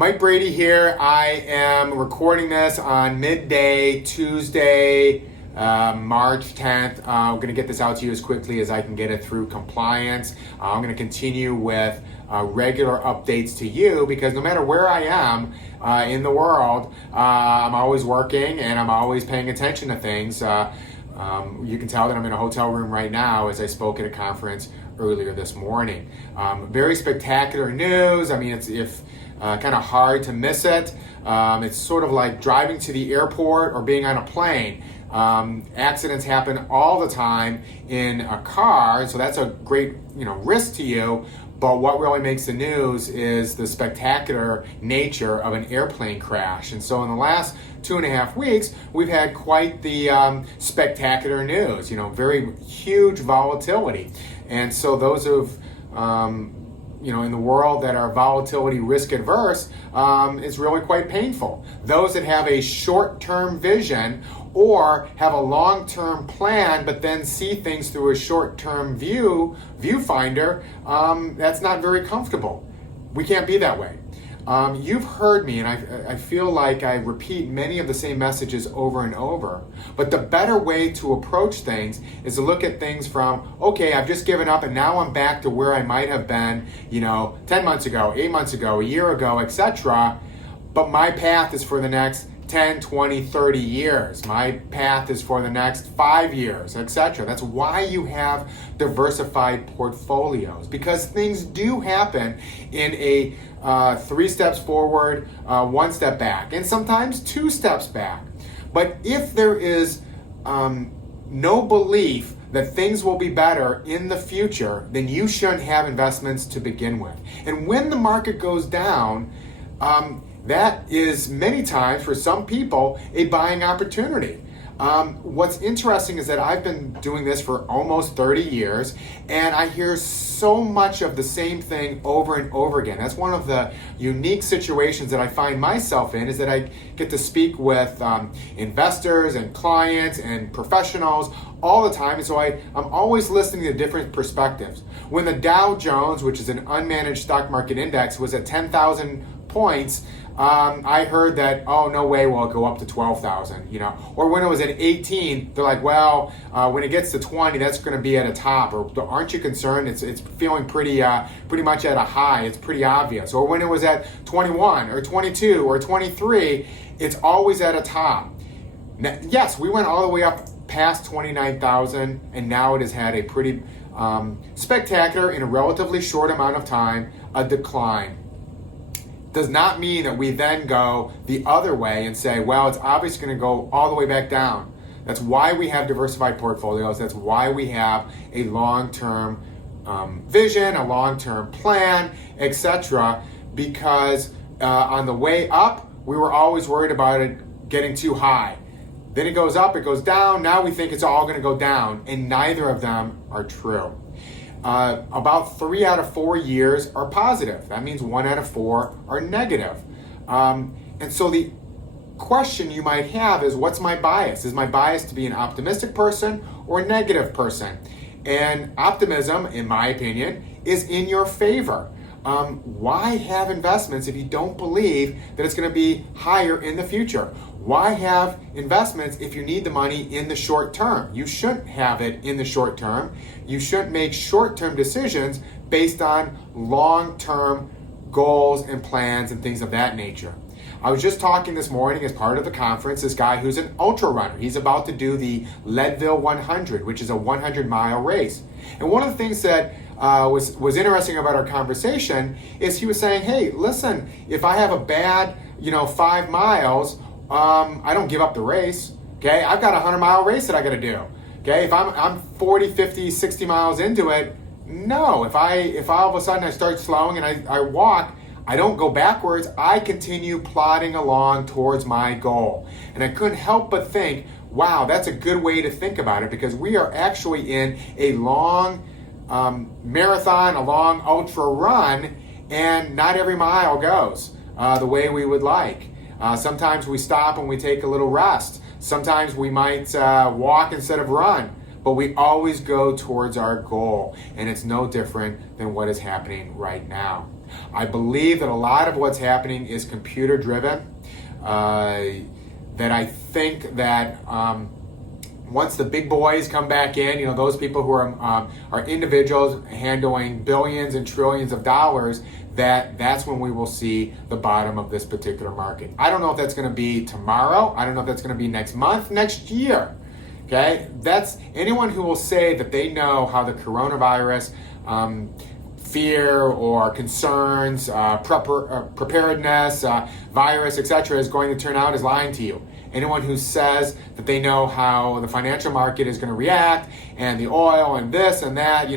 Mike Brady here. I am recording this on midday, Tuesday, March 10th. I'm going to get this out to you as quickly as I can get it through compliance. I'm going to continue with regular updates to you because no matter where I am in the world, I'm always working and I'm always paying attention to things. You can tell that I'm in a hotel room right now as I spoke at a conference earlier this morning. Very spectacular news. I mean, it's kind of hard to miss it. It's sort of like driving to the airport or being on a plane. Accidents happen all the time in a car, so that's a great risk to you. But what really makes the news is the spectacular nature of an airplane crash. And so in the last 2.5 weeks, we've had quite the spectacular news, very huge volatility. And so those of in the world that are volatility risk adverse, it's really quite painful. Those that have a short-term vision or have a long-term plan but then see things through a short-term viewfinder, that's not very comfortable. We can't be that way. You've heard me, and I feel like I repeat many of the same messages over and over, but the better way to approach things is to look at things from, okay, I've just given up and now I'm back to where I might have been, 10 months ago, 8 months ago, a year ago, etc. But my path is for the next 10, 20, 30 years. My path is for the next 5 years, etc. That's why you have diversified portfolios, because things do happen in a 3 steps forward, 1 step back, and sometimes 2 steps back. But if there is no belief that things will be better in the future, then you shouldn't have investments to begin with. And when the market goes down, that is many times for some people a buying opportunity. What's interesting is that I've been doing this for almost 30 years and I hear so much of the same thing over and over again. That's one of the unique situations that I find myself in, is that I get to speak with investors and clients and professionals all the time, and so I'm always listening to different perspectives. When the Dow Jones, which is an unmanaged stock market index, was at 10,000 points, I heard that, oh, no way will it go up to 12,000, Or when it was at 18, they're like, well, when it gets to 20, that's going to be at a top. Or aren't you concerned? It's feeling pretty much at a high. It's pretty obvious. Or when it was at 21 or 22 or 23, it's always at a top. Now, yes, we went all the way up past 29,000, and now it has had a pretty spectacular, in a relatively short amount of time, a decline. Does not mean that we then go the other way and say, well, it's obviously going to go all the way back down. That's why we have diversified portfolios. That's why we have a long-term vision, a long-term plan, etc. Because on the way up, we were always worried about it getting too high. Then it goes up, it goes down. Now we think it's all going to go down, and neither of them are true. About 3 out of 4 years are positive. That means 1 out of 4 are negative. And so the question you might have is, what's my bias? Is my bias to be an optimistic person or a negative person? And optimism, in my opinion, is in your favor. Why have investments if you don't believe that it's going to be higher in the future? Why have investments if you need the money in the short term? You shouldn't have it in the short term. You shouldn't make short-term decisions based on long-term goals and plans and things of that nature. I was just talking this morning as part of the conference, this guy who's an ultra runner. He's about to do the Leadville 100, which is a 100-mile race. And one of the things that was interesting about our conversation is he was saying, hey, listen, if I have a bad, 5 miles, I don't give up the race. Okay, I've got a 100-mile race that I got to do. Okay, if I'm 40, 50, 60 miles into it, no. If all of a sudden I start slowing and I walk, I don't go backwards. I continue plodding along towards my goal. And I couldn't help but think, wow, that's a good way to think about it, because we are actually in a long marathon, a long ultra run, and not every mile goes the way we would like. Sometimes we stop and we take a little rest. Sometimes we might walk instead of run, but we always go towards our goal, and it's no different than what is happening right now. I believe that a lot of what's happening is computer driven. That I think that once the big boys come back in, those people who are individuals handling billions and trillions of dollars, that's when we will see the bottom of this particular market. I don't know if that's going to be tomorrow. I don't know if that's going to be next month, next year. Okay, that's anyone who will say that they know how the coronavirus fear or concerns, preparedness, virus, etc. is going to turn out is lying to you. Anyone who says that they know how the financial market is going to react and the oil and this and that,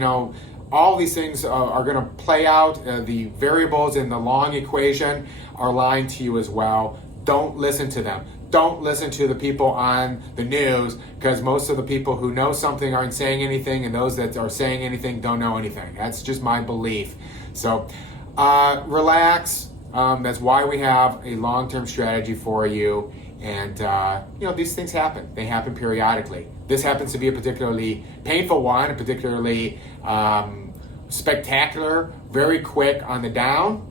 all these things are going to play out. The variables in the long equation are lying to you as well. Don't listen to them. Don't listen to the people on the news, because most of the people who know something aren't saying anything, and those that are saying anything don't know anything. That's just my belief. So relax. That's why we have a long-term strategy for you. And these things happen. They happen periodically. This happens to be a particularly painful one, a particularly spectacular, very quick on the down.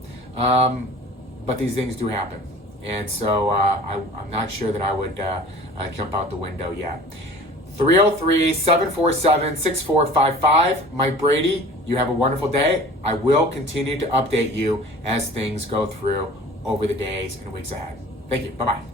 But these things do happen. And so I'm not sure that I would jump out the window yet. 303-747-6455. Mike Brady, you have a wonderful day. I will continue to update you as things go through over the days and weeks ahead. Thank you. Bye-bye.